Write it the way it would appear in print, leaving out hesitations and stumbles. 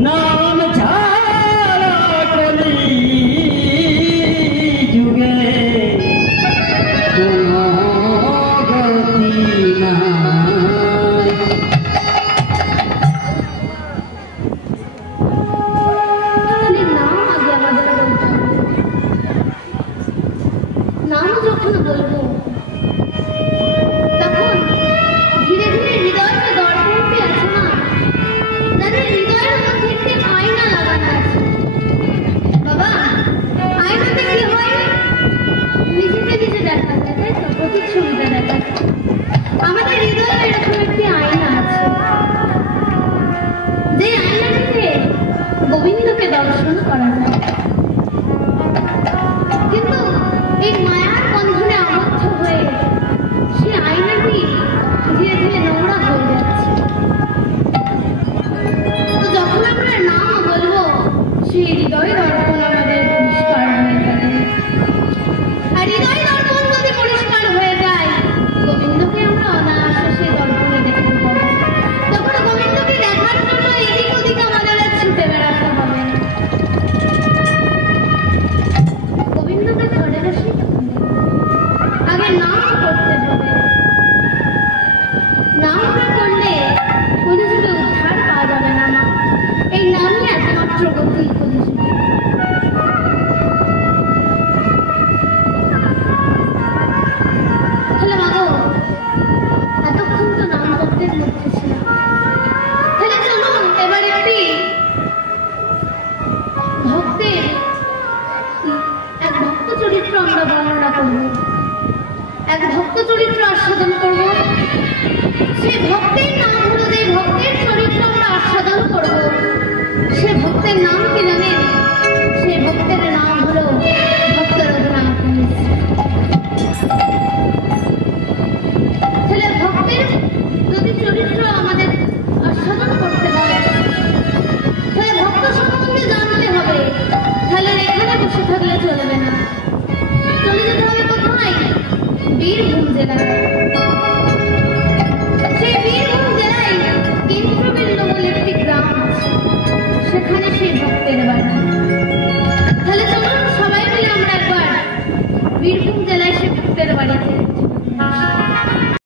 नाम छाड़ा कली जुगे कोनो गति নাই। তাহলে নাম আগে আমাদের বলতে হবে। নাম যখন বলবো তখন ধীরে ধীরে হৃদয়টা দর্পণতে আছে না, যাদের হৃদয়ের মধ্যে একটি আয়না লাগানো আছে। বাবা, আয়নাতে কি হয়? নিজেকে নিজে দেখা যায়, তাই তো? প্রতিচ্ছবিটা দেখা যায়। আমাদের হৃদয়ে এরকম একটি আয়না আছে, যে আয়নাটিতে গোবিন্দকে দর্শন করা যায়। কিন্তু এই মায়ার বন্ধনে আবদ্ধ হয়ে সেই আয়নাটি ধীরে ধীরে নোংরা হয়ে যাচ্ছে। তো যখন আমরা নাম বলবো, সেই হৃদয় দর্পণ আমাদের পরিষ্কার হয়ে যাবে। আর হৃদয় দর্পণ যদি পরিষ্কার হয়ে যায়, গোবিন্দকে আমরা অনায়াসে সেই দর্পণে দেখতে পাবো। তখন গোবিন্দকে দেখার জন্য এদিক ওদিক আমাদের আর ছুটে বেড়াতে হবে। গোবিন্দকে ঘরে বসে আগে নাম করতে হবে। নাম না করলে কলিযুগে উদ্ধার পাওয়া যাবে না মা। এই নামই একমাত্র গতি কলিযুগে। তাহলে মাগো, এতক্ষণ তো নাম ভক্তের মধ্যে ছিল, তাহলে চলুন এবার একটি ভক্তের এক ভক্ত চরিত্র আমরা বর্ণনা করব, এক ভক্ত চরিত্র আস্বাদন করব। সে ভক্তের নাম হলো, যে ভক্তের চরিত্র আমরা আস্বাদন করব, সে ভক্তের নাম কি জানেন? সে ভক্তের নাম হলো ভক্ত রঘুনাথ মিশ্র। তাহলে ভক্তের যদি চরিত্র আমাদের আস্বাদন করতে হয়, তাহলে ভক্ত সম্বন্ধে জানতে হবে। তাহলে এখানে বসে থাকলে চলবে না, চলে যেতে হবে কোথায়? বীরভূম জেলায়। সেই বীরভূম জেলায় ইন্দ্রবিল্ল বলে একটি গ্রাম আছে, সেখানে সেই ভক্তের বাড়ি। তাহলে চলুন সবাই মিলে আমরা একবার বীরভূম জেলায় সে ভক্তের বাড়িতে